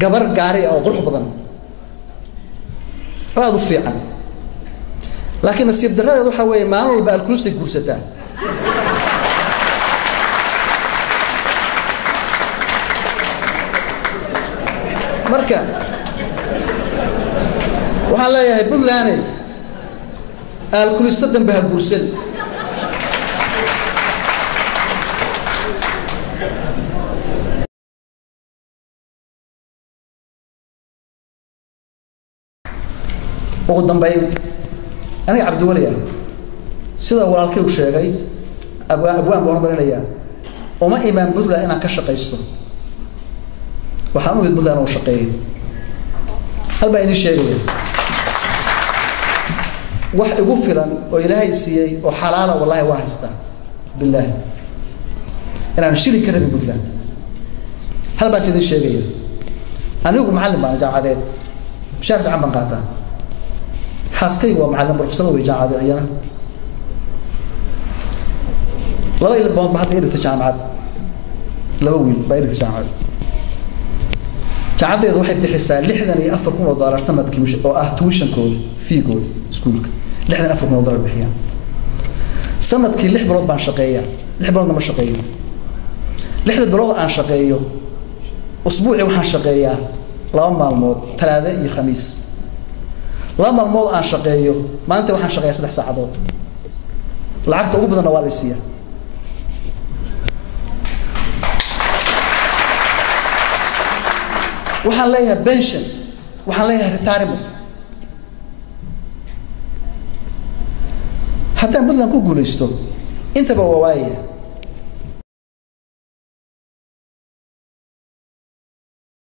gabar gaari oo qurux badan aad u fiican laakiin nasiib darrada waxa weeye maalin walba alkulus ay guursataa marka waxaan leeyahay Puntland alkulista dambe ha guursan ugu dambeyn aniga Cabdiwaliya sida walaalkay uu sheegay abwaan baan hormarinayaa uma imaan Puntland inaan ka shaqaysto waxaan u Puntland oo shaqeeyo hal baa idin sheegaya wax igu filan oo Ilaahay siiyay oo xalaala wallahi waa haystaa billaah inaan shiri ka rabin Puntland hal baa idin sheegaya anigu macallin baan jaamacadeed mushaar fiican baan qaataa xaaskay waa macallin professor oo jaamacadeed ayana laba il baan hadda idinta jaamacad laba wiil baa idinta jaamacad jaamacadeedu waxay bixisaa $64,000 sanadkii oo ah tuition code fee code iskuulka $64,000 bixiyaan sanadkii 6 bilood baan shaqeeyaa 6 bilood ma shaqeeyo 6 bilood aan shaqeeyo usbuucii waxaan shaqeeyaa 2 maalmood Talaado iyo Khamiis 2 maalmood aan shaqeeyo maanta waxaan shaqeeyaa 3 saacadood lacagta ugu badan waa la siiyaa waxaan leeyahay pension waxaan leeyahay retirement haddaan Puntland ku guuleysto intaba waa waayaya